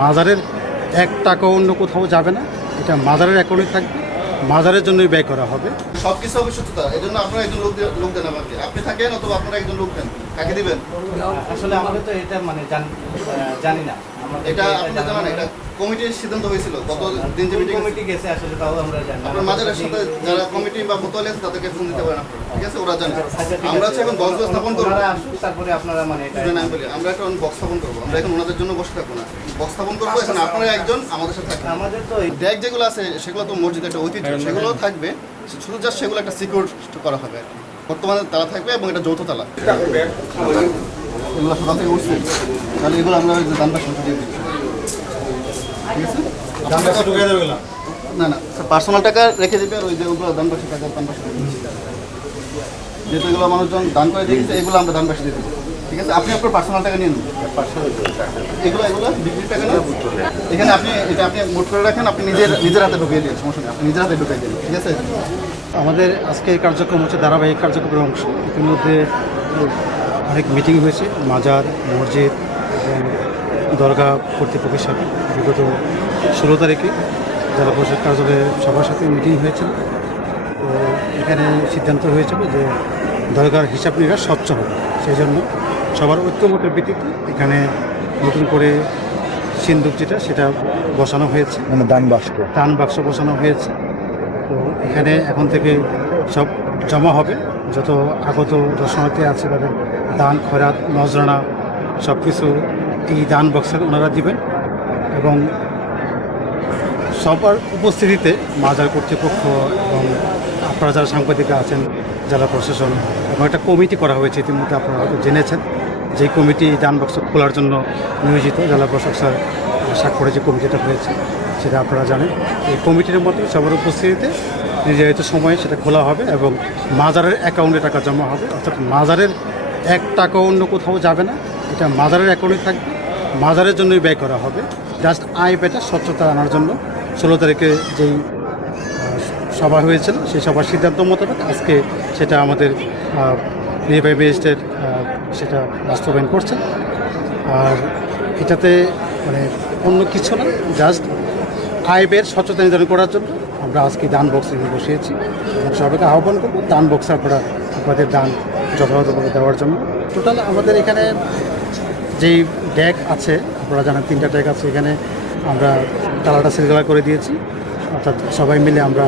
মাজারের 1 টাকাও অন্য কোথাও যাবে না, এটা মাজারের অ্যাকাউন্টে থাকবে, মাজারের জন্যই ব্যয় করা হবে। সবকিছু হবে সত্যতা। এই জন্য আপনারা একজন লোক দেন আমাকে, আপনি থাকেন অথবা আপনারা একজন লোক দেন, কাকে দিবেন? আসলে আমরা তো এটা মানে জানি না, এটা আপনাদের জানা না, এটা কমিটির সিদ্ধান্ত হয়েছিল গত দিন যে মিটিং কমিটি গেছে আসলে তাও আমরা জানি না। আপনার মাজারের সাথে যারা কমিটি বা মোতালে আছে তাদেরকে ফোন দিতে পারেন আপনারা, ঠিক আছে? ওরা জানে। আমরা হচ্ছে এখন 10 স্থাপন করবো, তারপরে আপনারা মানে এটা আমরা এখন বক্স স্থাপন করবো। আমরা এখন ওনাদের জন্য বসে থাকবো না, বক্স স্থাপন করবো। এখন আপনারা একজন আমাদের সাথে থাকবেন। আমাদের তো ডেক যেগুলো আছে সেগুলো তো মসজিদের একটা ঐতিহ্য, সেগুলো থাকবে, শুধু জাস্ট সেগুলো একটা সিকিউর করা হবে আর কি। বর্তমানে তালা থাকবে এবং এটা যৌথ তালা। এগুলো সকাল থেকে উঠছে, তাহলে এগুলো আমরা দান বাক্স দিয়ে দিচ্ছি, ঠিক আছে? না না, পার্সোনাল টাকা রেখে দেবে, আর ওই যে ওগুলো দান বাক্সে টাকা দান বাক্স যেহেতু এগুলো মানুষজন দান করে দিয়েছে, এগুলো আমরা দান বাক্স দিয়ে দেবো, ঠিক আছে? আপনি আপনার পার্সোনাল টাকা নিয়ে নেন, এগুলো বিক্রির টাকা না, এখানে আপনি মোট করে রাখেন, আপনি নিজের হাতে ঢুকিয়ে দিন, সমস্যা নেই, আপনি নিজের হাতে ঢুকিয়ে দিন, ঠিক আছে? আমাদের আজকের কার্যক্রম হচ্ছে ধারাবাহিক কার্যক্রমের অংশ। ইতিমধ্যে অনেক মিটিং হয়েছে মাজার, মসজিদ এবং দরগা কর্তৃপক্ষের সাথে। বিগত 16 তারিখে জেলা পরিষদ কার্যালয়ে সবার সাথে মিটিং হয়েছিল। তো এখানে সিদ্ধান্ত হয়েছিল যে দরগার হিসাব নিকাশ স্বচ্ছ হবে, সেই জন্য সবার ঐক্যমতের ভিত্তিতে এখানে নতুন করে সিন্দুক যেটা সেটা বসানো হয়েছে, মানে দান বাক্স বসানো হয়েছে। তো এখানে এখন থেকে সব জমা হবে, যত আগত দর্শনার্থী আছে তাদের দান, খয়রাত, নজরানা সব কিছু এই দান বক্সে ওনারা দিবেন। এবং সবার উপস্থিতিতে মাজার কর্তৃপক্ষ এবং আপনারা যারা সাংবাদিক আছেন, জেলা প্রশাসন এবং একটা কমিটি করা হয়েছে, ইতিমধ্যে আপনারা হয়তো জেনেছেন। যে কমিটি দান বক্স খোলার জন্য নিয়োজিত, জেলা প্রশাসক স্যার স্বাক্ষরে যে কমিটিটা হয়েছে সেটা আপনারা জানেন। এই কমিটির মধ্যে সবার উপস্থিতিতে নির্ধারিত সময়ে সেটা খোলা হবে এবং মাজারের অ্যাকাউন্টে টাকা জমা হবে। অর্থাৎ মাজারের 1 টাকাও অন্য কোথাও যাবে না, এটা মাজারের অ্যাকাউন্টে থাকবে, মাজারের জন্যই ব্যয় করা হবে। জাস্ট আয় পেটা স্বচ্ছতা আনার জন্য 16 তারিখে যেই সভা হয়েছিল সেই সভার সিদ্ধান্ত মোতাবেক আজকে সেটা আমাদের নির্বাহী ম্যাজিস্ট্রেট সেটা বাস্তবায়ন করছেন। আর এটাতে মানে অন্য কিছু না, জাস্ট আয় ব্যয়ের স্বচ্ছতা নির্ধারণ করার জন্য আমরা আজকে দান বক্সে বসিয়েছি এবং সবাইকে আহ্বান করবো দান বক্সে আপনারা আপনাদের দান যথাযথভাবে দেওয়ার জন্য। টোটাল আমাদের এখানে যেই ডেক আছে আপনারা জানেন 3টা ডেক আছে, এখানে আমরা তালাটা সিলগালা করে দিয়েছি। অর্থাৎ সবাই মিলে আমরা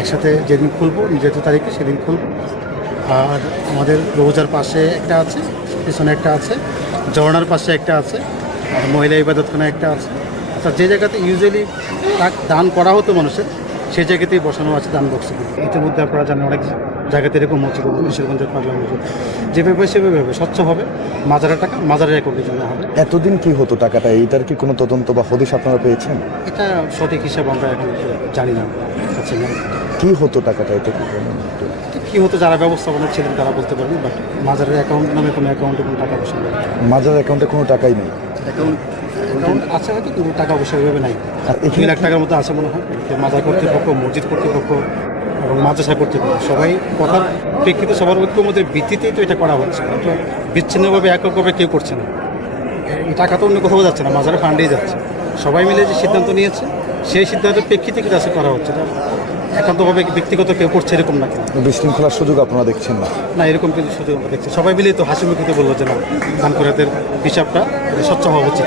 একসাথে যেদিন খুলবো, নির্ধারিত তারিখে সেদিন খুলব। আর আমাদের রোজার পাশে একটা আছে, পিছনে একটা আছে, ঝর্ণার পাশে একটা আছে, আর মহিলা ইবাদতখানা একটা আছে। অর্থাৎ যে জায়গাতে ইউজুয়ালি দান করা হতো মানুষের, সেই জায়গাতেই বসানো আছে দান বক্সগুলো। ইতিমধ্যে আপনারা জানেন অনেক জায়গাতে এরকম হচ্ছে, কিশোরগঞ্জের পাগলা মসজিদ যেভাবে সেভাবে স্বচ্ছ হবে, মাজারের টাকা মাজারের অ্যাকাউন্টে জমা হবে। এতদিন কি হতো টাকাটা, এইটার কি কোনো তদন্ত বা হদিশ আপনারা পেয়েছেন? এটা সঠিক হিসাব আমরা এখন জানি না, আচ্ছা না কি হতো টাকাটা, এটা কি বলেন? কী হতো, যারা ব্যবস্থাপনা ছিলেন তারা বলতে পারবেন। বাট মাজারের অ্যাকাউন্ট নামে কোনো অ্যাকাউন্টে কোনো টাকা পয়সা নেই। মাজার অ্যাকাউন্টে কোনো টাকাই নেই? অ্যাকাউন্ট আছে হয়তো, কিন্তু টাকা পয়সা ওইভাবে নাই। আর 2 লাখ টাকার মতো আছে মনে হয়। মাজার কর্তৃপক্ষ, মসজিদ কর্তৃপক্ষ এবং মাদ্রাসা কর্তৃপক্ষ সবাই কথার প্রেক্ষিতে সবার ঐক্যমতের ভিত্তিতেই তো এটা করা হচ্ছে। তো বিচ্ছিন্নভাবে এককভাবে কেউ করছে না। এই টাকা তো অন্য কোথাও যাচ্ছে না, মাজারের ফান্ডেই যাচ্ছে। সবাই মিলে যে সিদ্ধান্ত নিয়েছে সেই সিদ্ধান্তের প্রেক্ষিতে কিন্তু আছে করা হচ্ছে। একান্তভাবে ব্যক্তিগত কেউ করছে এরকম না, কিন্তু বিশৃঙ্খলার সুযোগ আপনারা দেখছেন না? না, এরকম কিন্তু সুযোগ আমরা দেখছি। সবাই মিলেই তো হাসি মুখিতে বললো যে না, দান খয়রাতের হিসাবটা স্বচ্ছ হওয়া উচিত।